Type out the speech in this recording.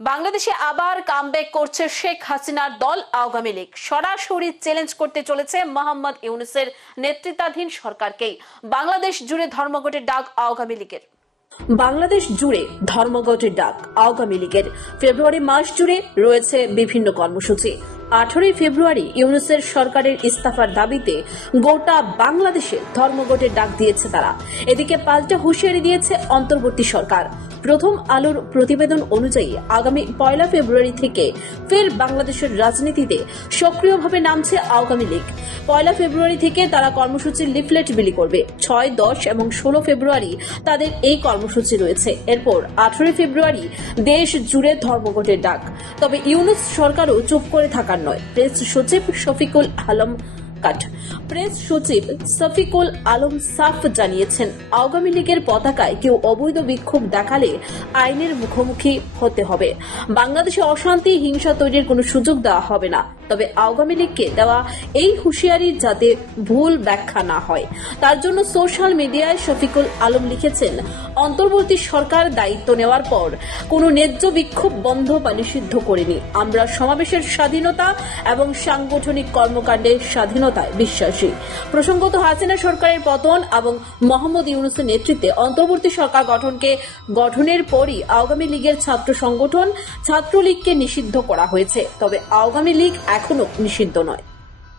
বাংলাদেশে আবার কামব্যাক করছে শেখ হাসিনার দল আওয়ামী লীগ। সরাসরি চ্যালেঞ্জ করতে চলেছে মোহাম্মদ ইউনুসের নেতৃত্বাধীন সরকারকেই। বাংলাদেশ জুড়ে ধর্মঘটের ডাক আওয়ামী লীগের। বাংলাদেশ জুড়ে ধর্মঘটের ডাক আওয়ামী লীগের। ফেব্রুয়ারি মাস জুড়ে রয়েছে বিভিন্ন কর্মসূচি। আঠারোই ফেব্রুয়ারি ইউনুসের সরকারের ইস্তফার দাবিতে গোটা বাংলাদেশে ধর্মঘটের ডাক দিয়েছে তারা। এদিকে পাল্টা হুঁশিয়ারি দিয়েছে অন্তর্বর্তী সরকার। প্রথম আলোর প্রতিবেদন অনুযায়ী আগামী পয়লা ফেব্রুয়ারি থেকে ফের বাংলাদেশের রাজনীতিতে সক্রিয়ভাবে নামছে আওয়ামী লীগ। পয়লা ফেব্রুয়ারি থেকে তারা কর্মসূচির লিফলেট বিলি করবে। ছয়, দশ এবং ষোলো ফেব্রুয়ারি তাদের এই কর্মসূচি রয়েছে। এরপর আঠারোই ফেব্রুয়ারি দেশ জুড়ে ধর্মঘটের ডাক। তবে ইউনুস সরকারও চুপ করে থাকার নয়। প্রেস সচিব শফিকুল আলম কাট। প্রেস সচিব সফিকুল আলম সাফ জানিয়েছেন, আওয়ামী লীগের পতাকায় কেউ অবৈধ বিক্ষোভ দেখালে আইনের মুখোমুখি হতে হবে। বাংলাদেশে অশান্তি, হিংসা তৈরির কোনো সুযোগ দেওয়া হবে না। তবে আওয়ামী লীগকে দেওয়া এই হুঁশিয়ারি যাতে ভুল ব্যাখ্যা না হয়। তার জন্য সোশ্যাল মিডিয়ায় শফিকুল আলম লিখেছেন, অন্তর্বর্তী সরকার দায়িত্ব নেওয়ার পর কোনো ন্যায্য বিক্ষোভ বন্ধ বা নিষিদ্ধ করেনি। আমরা সমাবেশের স্বাধীনতা এবং সাংগঠনিক কর্মকাণ্ডের স্বাধীনতায় বিশ্বাসী। প্রসঙ্গত, হাসিনা সরকারের পতন এবং মোহাম্মদ ইউনুসের নেতৃত্বে অন্তর্বর্তী সরকার গঠনকে গঠনের পরই আওয়ামী লীগের ছাত্র সংগঠন ছাত্রলীগকে নিষিদ্ধ করা হয়েছে। তবে আওয়ামী লীগ এখনও নিষিদ্ধ নয়।